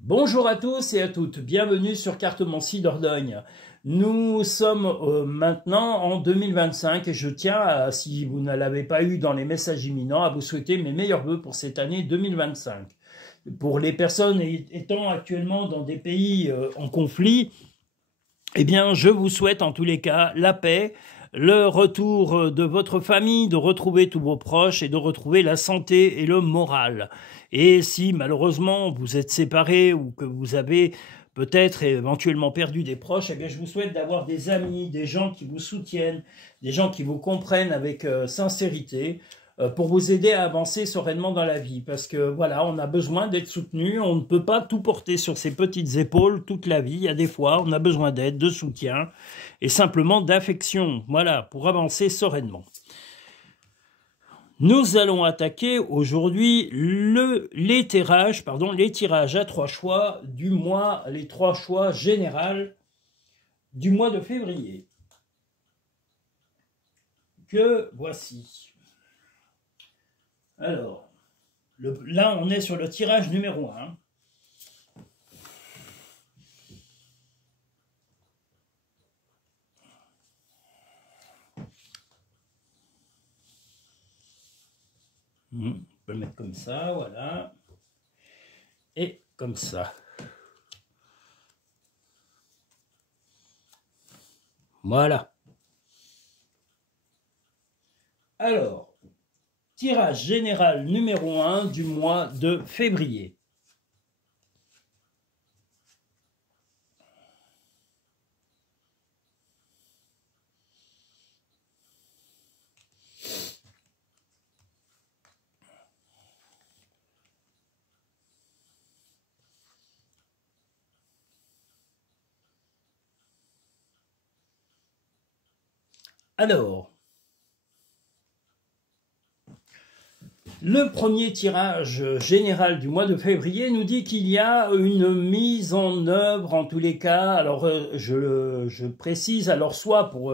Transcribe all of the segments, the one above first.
Bonjour à tous et à toutes, bienvenue sur Cartomancie Dordogne. Nous sommes maintenant en 2025 et je tiens, si vous ne l'avez pas eu dans les messages imminents, à vous souhaiter mes meilleurs vœux pour cette année 2025. Pour les personnes étant actuellement dans des pays en conflit, eh bien, je vous souhaite en tous les cas la paix, le retour de votre famille, de retrouver tous vos proches et de retrouver la santé et le moral. Et si malheureusement vous êtes séparés ou que vous avez peut-être éventuellement perdu des proches, eh bien, je vous souhaite d'avoir des amis, des gens qui vous soutiennent, des gens qui vous comprennent avec sincérité, pour vous aider à avancer sereinement dans la vie. Parce que voilà, on a besoin d'être soutenu, on ne peut pas tout porter sur ses petites épaules toute la vie. Il y a des fois, on a besoin d'aide, de soutien et simplement d'affection, voilà, pour avancer sereinement. Nous allons attaquer aujourd'hui les tirages à 3 choix du mois, les 3 choix généraux du mois de février. Que voici. Alors, là, on est sur le tirage numéro 1. On peut le mettre comme ça, voilà. Et comme ça. Voilà. Alors, tirage général numéro 1 du mois de février. Alors, le premier tirage général du mois de février nous dit qu'il y a une mise en œuvre, en tous les cas, alors je précise, alors soit pour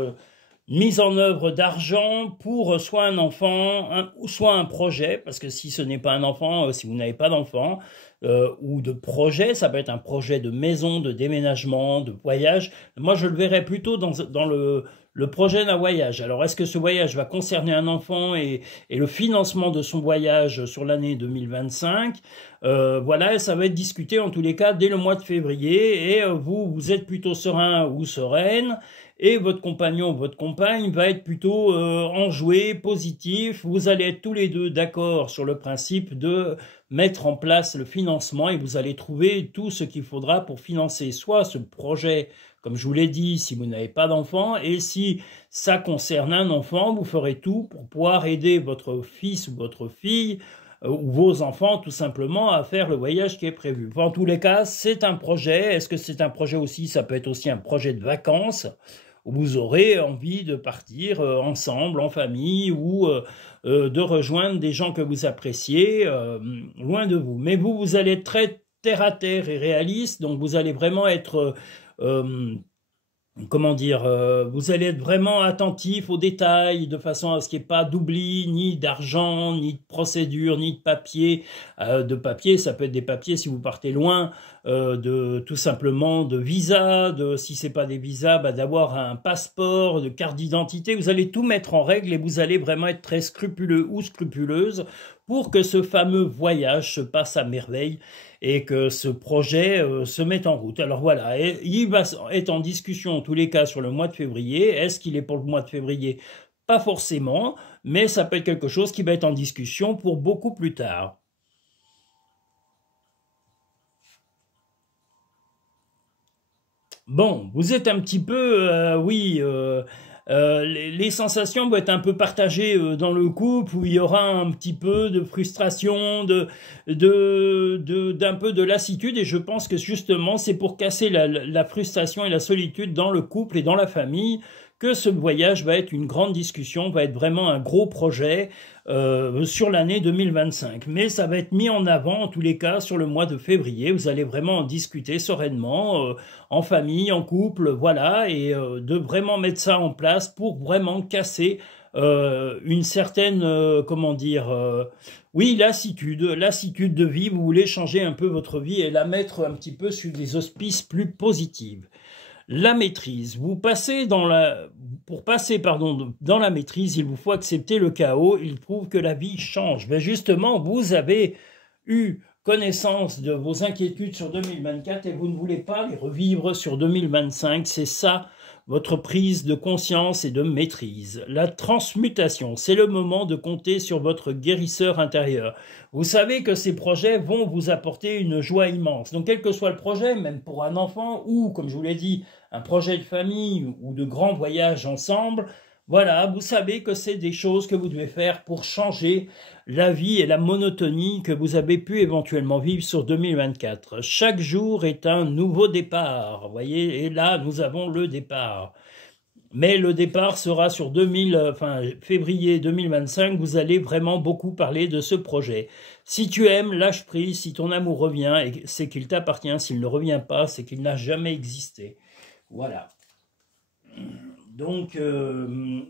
mise en œuvre d'argent pour soit un enfant, ou soit un projet, parce que si ce n'est pas un enfant, si vous n'avez pas d'enfant, ou de projet, ça peut être un projet de maison, de déménagement, de voyage. Moi, je le verrais plutôt dans le projet d'un voyage. Alors, est-ce que ce voyage va concerner un enfant et le financement de son voyage sur l'année 2025? Voilà, ça va être discuté en tous les cas dès le mois de février et vous êtes plutôt serein ou sereine et votre compagnon ou votre compagne va être plutôt enjoué, positif. Vous allez être tous les deux d'accord sur le principe de mettre en place le financement et vous allez trouver tout ce qu'il faudra pour financer soit ce projet, comme je vous l'ai dit, si vous n'avez pas d'enfant, et si ça concerne un enfant, vous ferez tout pour pouvoir aider votre fils ou votre fille ou vos enfants tout simplement à faire le voyage qui est prévu. En tous les cas, c'est un projet. Est-ce que c'est un projet aussi? Ça peut être aussi un projet de vacances où vous aurez envie de partir ensemble, en famille, ou de rejoindre des gens que vous appréciez loin de vous. Mais vous allez être très terre à terre et réaliste, donc vous allez vraiment être comment dire, vous allez être vraiment attentif aux détails de façon à ce qu'il n'y ait pas d'oubli, ni d'argent, ni de procédure, ni de papier. De papier, ça peut être des papiers si vous partez loin, tout simplement de visa, si c'est pas des visas, d'avoir un passeport, de carte d'identité. Vous allez tout mettre en règle et vous allez vraiment être très scrupuleux ou scrupuleuse pour que ce fameux voyage se passe à merveille et que ce projet se mette en route. Alors voilà, il va être en discussion en tous les cas sur le mois de février. Est-ce qu'il est pour le mois de février? Pas forcément, mais ça peut être quelque chose qui va être en discussion pour beaucoup plus tard. Bon, vous êtes un petit peu, oui... les sensations vont être un peu partagées dans le couple où il y aura un petit peu de frustration, d'un peu de lassitude et je pense que justement c'est pour casser la frustration et la solitude dans le couple et dans la famille que ce voyage va être une grande discussion, va être vraiment un gros projet sur l'année 2025. Mais ça va être mis en avant, en tous les cas, sur le mois de février. Vous allez vraiment en discuter sereinement, en famille, en couple, voilà, et de vraiment mettre ça en place pour vraiment casser une certaine, comment dire, oui, lassitude de vie. Vous voulez changer un peu votre vie et la mettre un petit peu sur des auspices plus positifs. La maîtrise. Pour passer, dans la maîtrise, il vous faut accepter le chaos. Il prouve que la vie change. Mais justement, vous avez eu connaissance de vos inquiétudes sur 2024 et vous ne voulez pas les revivre sur 2025. C'est ça, votre prise de conscience et de maîtrise. La transmutation, c'est le moment de compter sur votre guérisseur intérieur. Vous savez que ces projets vont vous apporter une joie immense. Donc, quel que soit le projet, même pour un enfant ou, comme je vous l'ai dit, un projet de famille ou de grands voyages ensemble, voilà, vous savez que c'est des choses que vous devez faire pour changer la vie et la monotonie que vous avez pu éventuellement vivre sur 2024. Chaque jour est un nouveau départ, vous voyez, et là, nous avons le départ. Mais le départ sera sur février 2025, vous allez vraiment beaucoup parler de ce projet. Si tu aimes, lâche prise, si ton amour revient, c'est qu'il t'appartient, s'il ne revient pas, c'est qu'il n'a jamais existé. Voilà. Donc,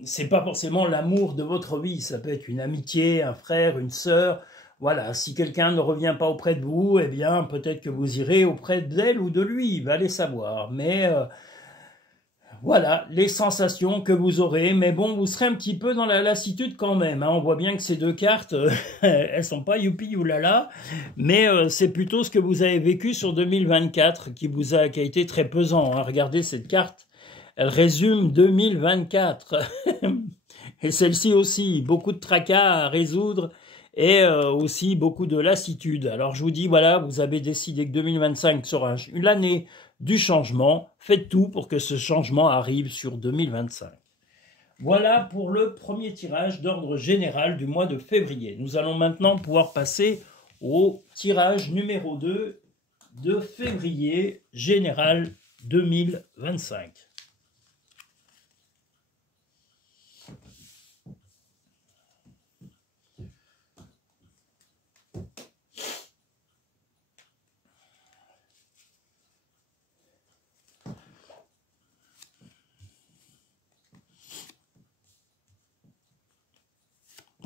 c'est pas forcément l'amour de votre vie, ça peut être une amitié, un frère, une sœur. Voilà, si quelqu'un ne revient pas auprès de vous, eh bien, peut-être que vous irez auprès d'elle ou de lui, va les savoir. Mais voilà, les sensations que vous aurez. Mais bon, vous serez un petit peu dans la lassitude quand même. Hein. On voit bien que ces deux cartes, elles sont pas youpi oulala, mais c'est plutôt ce que vous avez vécu sur 2024 qui a été très pesant. Hein. Regardez cette carte. Elle résume 2024. Et celle-ci aussi, beaucoup de tracas à résoudre et aussi beaucoup de lassitude. Alors je vous dis, voilà, vous avez décidé que 2025 sera l'année du changement. Faites tout pour que ce changement arrive sur 2025. Voilà pour le premier tirage d'ordre général du mois de février. Nous allons maintenant pouvoir passer au tirage numéro 2 de février général 2025.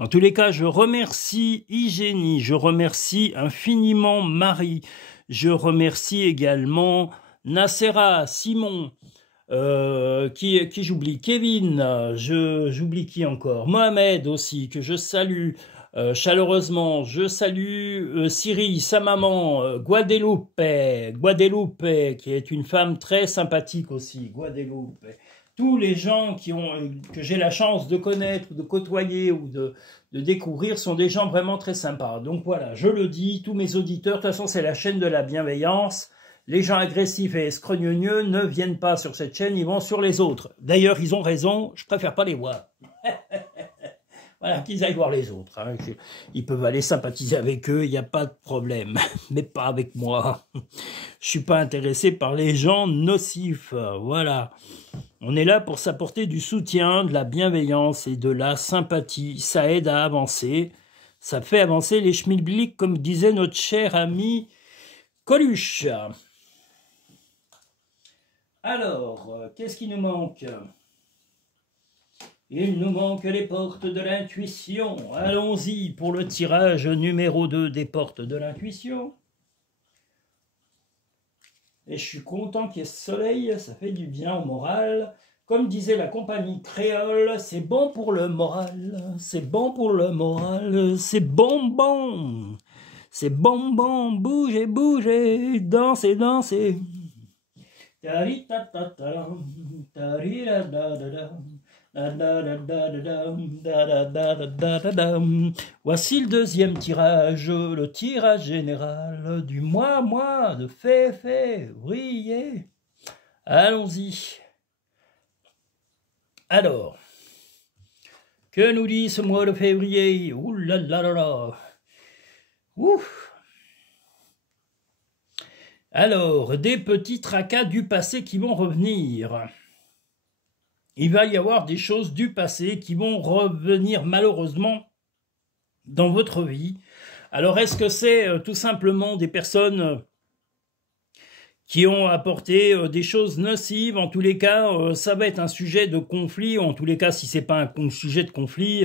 En tous les cas, je remercie Hygiénie, je remercie infiniment Marie, je remercie également Nacera, Simon, qui j'oublie, Kevin, j'oublie qui encore, Mohamed aussi, que je salue chaleureusement, je salue Siri, sa maman, Guadeloupe, qui est une femme très sympathique aussi, Guadeloupe. Tous les gens que j'ai la chance de connaître, de côtoyer ou de découvrir sont des gens vraiment très sympas. Donc voilà, je le dis, tous mes auditeurs, de toute façon c'est la chaîne de la bienveillance. Les gens agressifs et escrogneux ne viennent pas sur cette chaîne, ils vont sur les autres. D'ailleurs, ils ont raison, je préfère pas les voir. Voilà, qu'ils aillent voir les autres. Hein. Ils peuvent aller sympathiser avec eux, il n'y a pas de problème. Mais pas avec moi. Je suis pas intéressé par les gens nocifs. Voilà. On est là pour s'apporter du soutien, de la bienveillance et de la sympathie. Ça aide à avancer. Ça fait avancer les schmilblick, comme disait notre cher ami Coluche. Alors, qu'est-ce qui nous manque ? Il nous manque les portes de l'intuition. Allons-y pour le tirage numéro 2 des portes de l'intuition. Et je suis content qu'il y ait ce soleil, ça fait du bien au moral. Comme disait la compagnie créole, c'est bon pour le moral, c'est bon pour le moral, c'est bon. C'est bon, bougez, bougez, dansez, dansez. Voici le deuxième tirage, le tirage général du mois de février. Allons-y. Alors, que nous dit ce mois de février? Ouh là là là là. Ouf. Alors, des petits tracas du passé qui vont revenir. Il va y avoir des choses du passé qui vont revenir malheureusement dans votre vie. Alors, est-ce que c'est tout simplement des personnes qui ont apporté des choses nocives. En tous les cas, ça va être un sujet de conflit, ou en tous les cas, si c'est pas un sujet de conflit,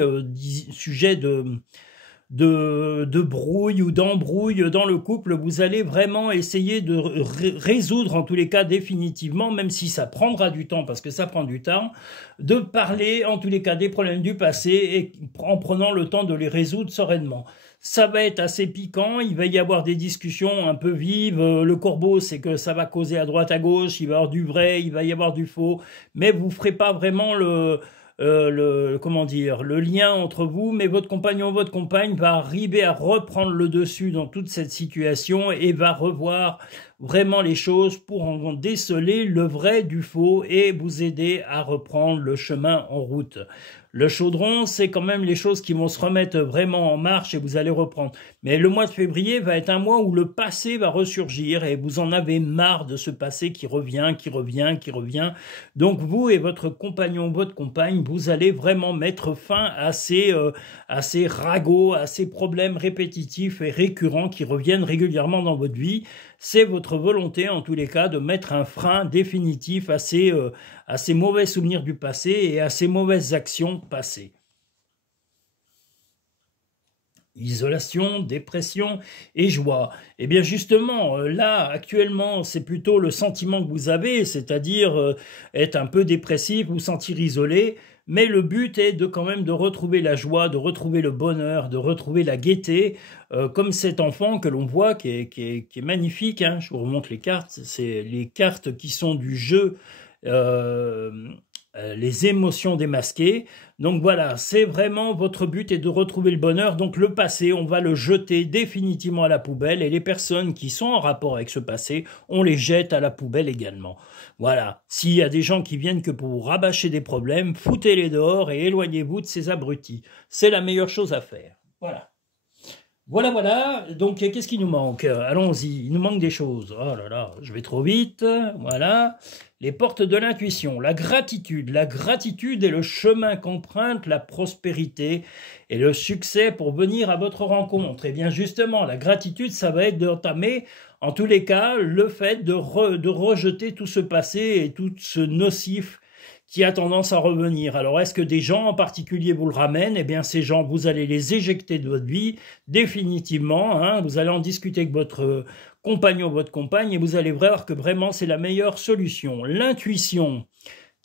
sujet de brouille ou d'embrouille dans le couple, vous allez vraiment essayer de résoudre, en tous les cas définitivement, même si ça prendra du temps, parce que ça prend du temps, de parler en tous les cas des problèmes du passé et en prenant le temps de les résoudre sereinement. Ça va être assez piquant, il va y avoir des discussions un peu vives. Le corbeau, c'est que ça va causer à droite à gauche, il va y avoir du vrai, il va y avoir du faux, mais vous ferez pas vraiment comment dire, le lien entre vous, mais votre compagnon, votre compagne va arriver à reprendre le dessus dans toute cette situation et va revoir vraiment les choses pour en déceler le vrai du faux et vous aider à reprendre le chemin en route. Le chaudron, c'est quand même les choses qui vont se remettre vraiment en marche et vous allez reprendre. Mais le mois de février va être un mois où le passé va ressurgir et vous en avez marre de ce passé qui revient, qui revient, qui revient. Donc vous et votre compagnon, votre compagne, vous allez vraiment mettre fin à ces ragots, à ces problèmes répétitifs et récurrents qui reviennent régulièrement dans votre vie. C'est votre volonté, en tous les cas, de mettre un frein définitif à ces mauvais souvenirs du passé et à ces mauvaises actions passées. Isolation, dépression et joie. Eh bien justement, là, actuellement, c'est plutôt le sentiment que vous avez, c'est-à-dire être un peu dépressif, vous sentir isolé, mais le but est de quand même de retrouver la joie, de retrouver le bonheur, de retrouver la gaieté, comme cet enfant que l'on voit qui est magnifique, hein. Je vous remonte les cartes, c'est les cartes qui sont du jeu les émotions démasquées. Donc voilà, c'est vraiment votre but est de retrouver le bonheur. Donc le passé, on va le jeter définitivement à la poubelle et les personnes qui sont en rapport avec ce passé, on les jette à la poubelle également. Voilà, s'il y a des gens qui viennent que pour vous rabâcher des problèmes, foutez-les dehors et éloignez-vous de ces abrutis. C'est la meilleure chose à faire. Voilà. Voilà. Donc, qu'est-ce qui nous manque? Allons-y, il nous manque des choses. Oh là là, je vais trop vite. Voilà. Les portes de l'intuition, la gratitude. La gratitude est le chemin qu'emprunte la prospérité et le succès pour venir à votre rencontre. Et bien justement, la gratitude, ça va être d'entamer, en tous les cas, le fait de rejeter tout ce passé et tout ce nocif qui a tendance à revenir. Alors, est-ce que des gens en particulier vous le ramènent? Eh bien, ces gens, vous allez les éjecter de votre vie définitivement. Hein. Vous allez en discuter avec votre compagnon, votre compagne, et vous allez voir que vraiment, c'est la meilleure solution. L'intuition,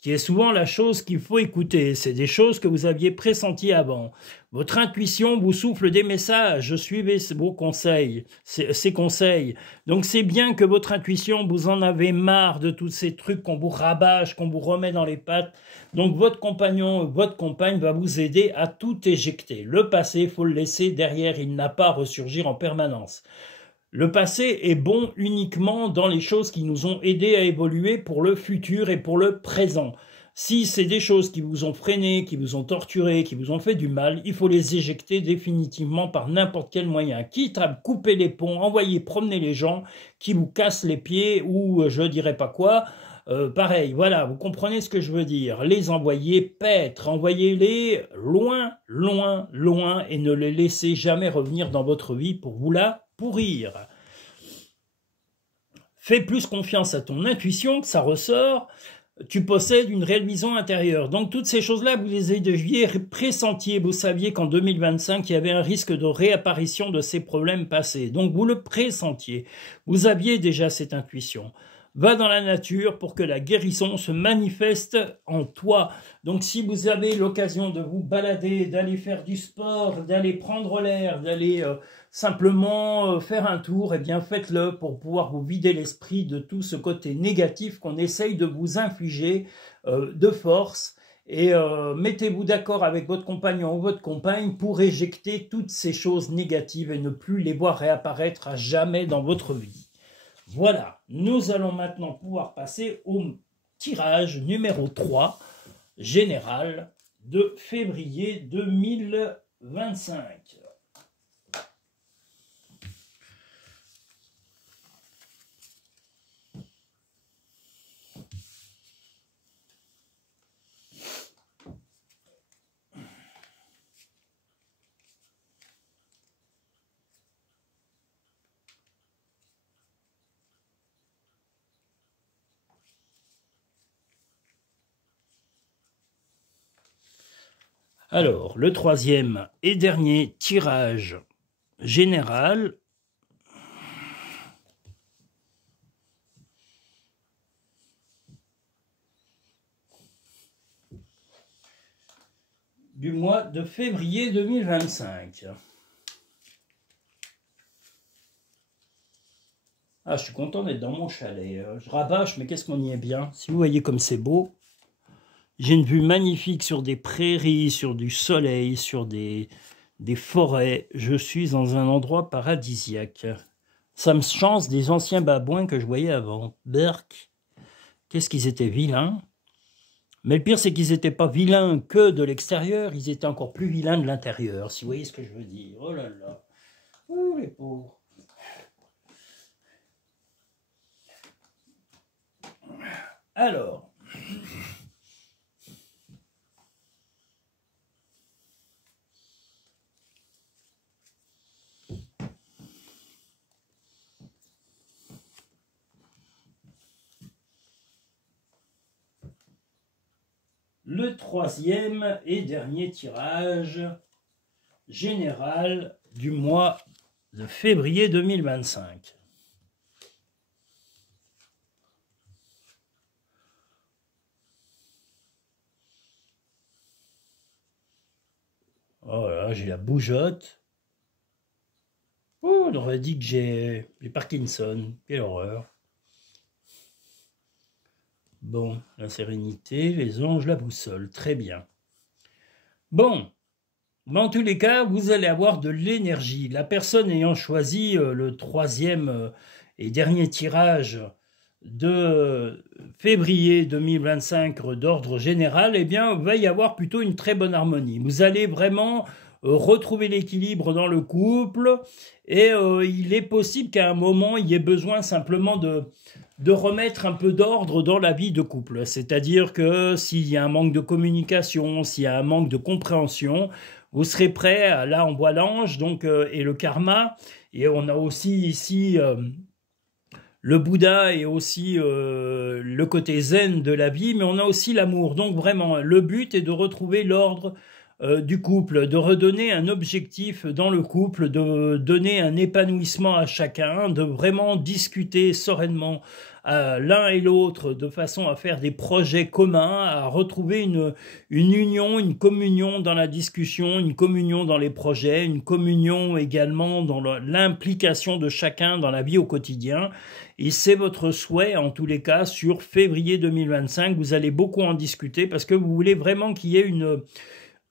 qui est souvent la chose qu'il faut écouter. C'est des choses que vous aviez pressenties avant. Votre intuition vous souffle des messages, suivez vos conseils, ces conseils. Donc c'est bien que votre intuition, vous en avez marre de tous ces trucs qu'on vous rabâche, qu'on vous remet dans les pattes. Donc votre compagnon, votre compagne va vous aider à tout éjecter. Le passé, il faut le laisser derrière, il n'a pas à ressurgir en permanence. Le passé est bon uniquement dans les choses qui nous ont aidés à évoluer pour le futur et pour le présent. Si c'est des choses qui vous ont freiné, qui vous ont torturé, qui vous ont fait du mal, il faut les éjecter définitivement par n'importe quel moyen. Quitte à couper les ponts, envoyer promener les gens qui vous cassent les pieds ou je dirais pas quoi. Pareil, voilà, vous comprenez ce que je veux dire. Les envoyer paître, envoyez-les loin, loin, loin et ne les laissez jamais revenir dans votre vie pour vous la pourrir. Fais plus confiance à ton intuition, que ça ressort. Tu possèdes une réelle vision intérieure. Donc toutes ces choses-là, vous les aviez pressentiez. Vous saviez qu'en 2025, il y avait un risque de réapparition de ces problèmes passés. Donc vous le pressentiez. Vous aviez déjà cette intuition. Va dans la nature pour que la guérison se manifeste en toi. Donc si vous avez l'occasion de vous balader, d'aller faire du sport, d'aller prendre l'air, d'aller simplement faire un tour, eh bien faites-le pour pouvoir vous vider l'esprit de tout ce côté négatif qu'on essaye de vous infliger de force. Et mettez-vous d'accord avec votre compagnon ou votre compagne pour éjecter toutes ces choses négatives et ne plus les voir réapparaître à jamais dans votre vie. Voilà, nous allons maintenant pouvoir passer au tirage numéro 3, général, de février 2025. Alors, le troisième et dernier tirage général. Du mois de février 2025. Ah, je suis content d'être dans mon chalet. Je rabâche, mais qu'est-ce qu'on y est bien. Si vous voyez comme c'est beau. J'ai une vue magnifique sur des prairies, sur du soleil, sur des forêts. Je suis dans un endroit paradisiaque. Ça me change des anciens babouins que je voyais avant. Berk, qu'est-ce qu'ils étaient vilains. Mais le pire, c'est qu'ils n'étaient pas vilains que de l'extérieur, ils étaient encore plus vilains de l'intérieur, si vous voyez ce que je veux dire. Oh là là. Oh les pauvres. Alors. Le troisième et dernier tirage général du mois de février 2025. Oh là, j'ai la bougeotte. Oh, on aurait dit que j'ai Parkinson. Quelle horreur. Bon, la sérénité, les anges, la boussole. Très bien. Bon, dans tous les cas, vous allez avoir de l'énergie. La personne ayant choisi le troisième et dernier tirage de février 2025 d'ordre général, eh bien, il va y avoir plutôt une très bonne harmonie. Vous allez vraiment retrouver l'équilibre dans le couple et il est possible qu'à un moment, il y ait besoin simplement de remettre un peu d'ordre dans la vie de couple. C'est-à-dire que s'il y a un manque de communication, s'il y a un manque de compréhension, vous serez prêt, là on voit l'ange donc et le karma, et on a aussi ici le Bouddha et aussi le côté zen de la vie, mais on a aussi l'amour. Donc vraiment, le but est de retrouver l'ordre du couple, de redonner un objectif dans le couple, de donner un épanouissement à chacun, de vraiment discuter sereinement l'un et l'autre de façon à faire des projets communs, à retrouver une union, une communion dans la discussion, une communion dans les projets, une communion également dans l'implication de chacun dans la vie au quotidien. Et c'est votre souhait, en tous les cas, sur février 2025. Vous allez beaucoup en discuter parce que vous voulez vraiment qu'il y ait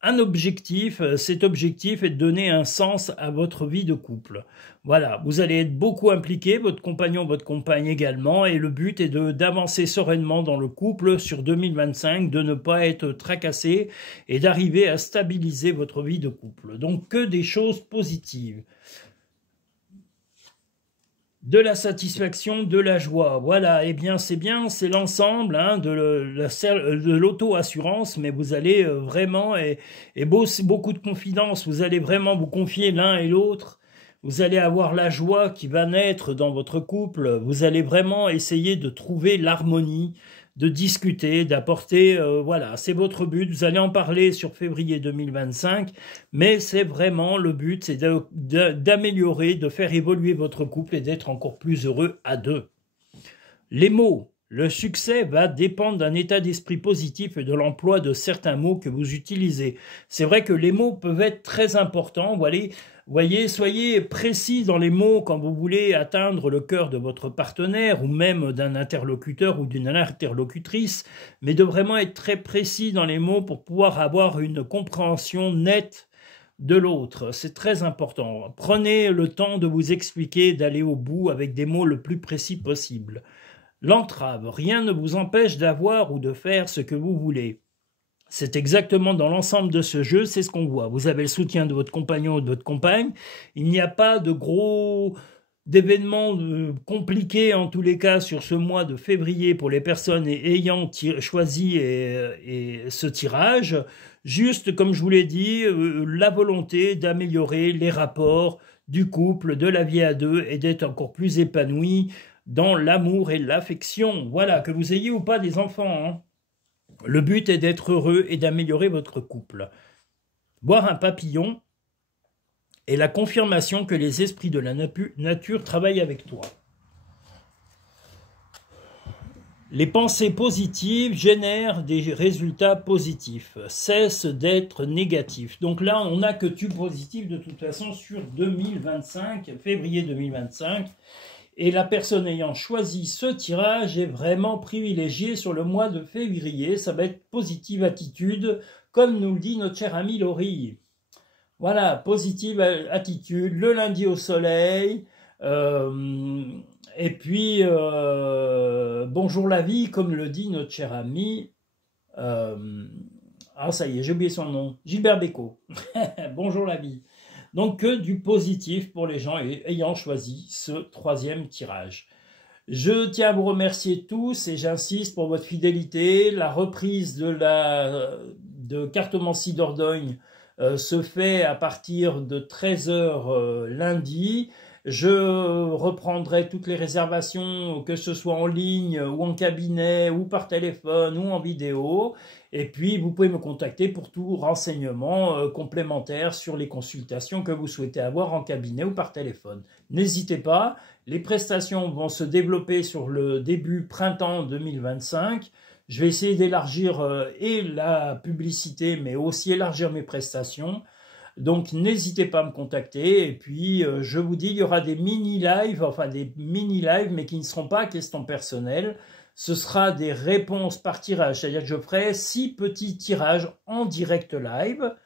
un objectif. Cet objectif est de donner un sens à votre vie de couple. Voilà, vous allez être beaucoup impliqué, votre compagnon, votre compagne également, et le but est d'avancer sereinement dans le couple sur 2025, de ne pas être tracassé et d'arriver à stabiliser votre vie de couple. Donc que des choses positives. De la satisfaction, de la joie. Voilà, eh bien, c'est l'ensemble hein, de l'auto-assurance, mais vous allez vraiment, beaucoup de confiance, vous allez vraiment vous confier l'un et l'autre, vous allez avoir la joie qui va naître dans votre couple, vous allez vraiment essayer de trouver l'harmonie, de discuter, d'apporter, voilà, c'est votre but, vous allez en parler sur février 2025, mais c'est vraiment le but, c'est d'améliorer, de faire évoluer votre couple et d'être encore plus heureux à deux. Les mots. Le succès va dépendre d'un état d'esprit positif et de l'emploi de certains mots que vous utilisez. C'est vrai que les mots peuvent être très importants. Voyez, soyez précis dans les mots quand vous voulez atteindre le cœur de votre partenaire ou même d'un interlocuteur ou d'une interlocutrice, mais de vraiment être très précis dans les mots pour pouvoir avoir une compréhension nette de l'autre. C'est très important. Prenez le temps de vous expliquer, d'aller au bout avec des mots le plus précis possible. L'entrave, rien ne vous empêche d'avoir ou de faire ce que vous voulez. C'est exactement dans l'ensemble de ce jeu, c'est ce qu'on voit. Vous avez le soutien de votre compagnon ou de votre compagne. Il n'y a pas d'événements compliqués en tous les cas sur ce mois de février pour les personnes ayant choisi ce tirage. Juste, comme je vous l'ai dit, la volonté d'améliorer les rapports du couple, de la vie à deux et d'être encore plus épanoui dans l'amour et l'affection. Voilà, que vous ayez ou pas des enfants. Hein. Le but est d'être heureux et d'améliorer votre couple. Voir un papillon est la confirmation que les esprits de la nature travaillent avec toi. Les pensées positives génèrent des résultats positifs. Cesse d'être négatif. Donc là, on n'a que du positif de toute façon sur 2025, février 2025. Et la personne ayant choisi ce tirage est vraiment privilégiée sur le mois de février. Ça va être positive attitude, comme nous le dit notre cher ami Laurie. Voilà, positive attitude, le lundi au soleil. Et puis, bonjour la vie, comme le dit notre cher ami. Ah, ça y est, j'ai oublié son nom. Gilbert Bécaud. Bonjour la vie. Donc, que du positif pour les gens ayant choisi ce troisième tirage. Je tiens à vous remercier tous et j'insiste pour votre fidélité. La reprise de Cartomancie Dordogne se fait à partir de 13 h lundi. Je reprendrai toutes les réservations, que ce soit en ligne ou en cabinet ou par téléphone ou en vidéo. Et puis, vous pouvez me contacter pour tout renseignement complémentaire sur les consultations que vous souhaitez avoir en cabinet ou par téléphone. N'hésitez pas, les prestations vont se développer sur le début printemps 2025. Je vais essayer d'élargir et la publicité, mais aussi élargir mes prestations. Donc, n'hésitez pas à me contacter. Et puis, je vous dis, il y aura des mini-lives, mais qui ne seront pas questions personnelles. Ce sera des réponses par tirage. C'est-à-dire que je ferai 6 petits tirages en direct live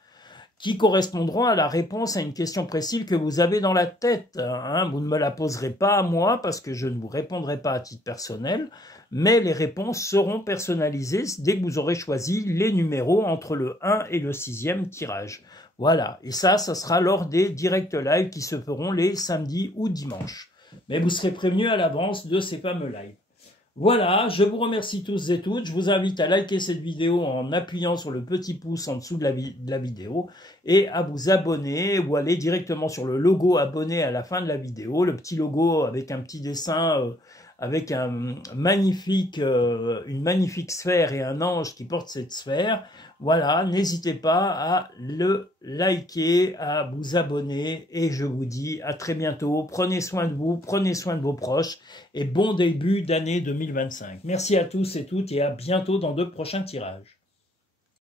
qui correspondront à la réponse à une question précise que vous avez dans la tête. Hein. Vous ne me la poserez pas à moi parce que je ne vous répondrai pas à titre personnel, mais les réponses seront personnalisées dès que vous aurez choisi les numéros entre le 1 et le 6e tirage. Voilà, et ça sera lors des directs live qui se feront les samedis ou dimanches. Mais vous serez prévenus à l'avance de ces fameux lives. Voilà, je vous remercie tous et toutes. Je vous invite à liker cette vidéo en appuyant sur le petit pouce en dessous de la vidéo et à vous abonner ou aller directement sur le logo abonné à la fin de la vidéo, le petit logo avec un petit dessin avec une magnifique sphère et un ange qui porte cette sphère. Voilà, n'hésitez pas à le liker, à vous abonner et je vous dis à très bientôt. Prenez soin de vous, prenez soin de vos proches et bon début d'année 2025. Merci à tous et toutes et à bientôt dans de prochains tirages.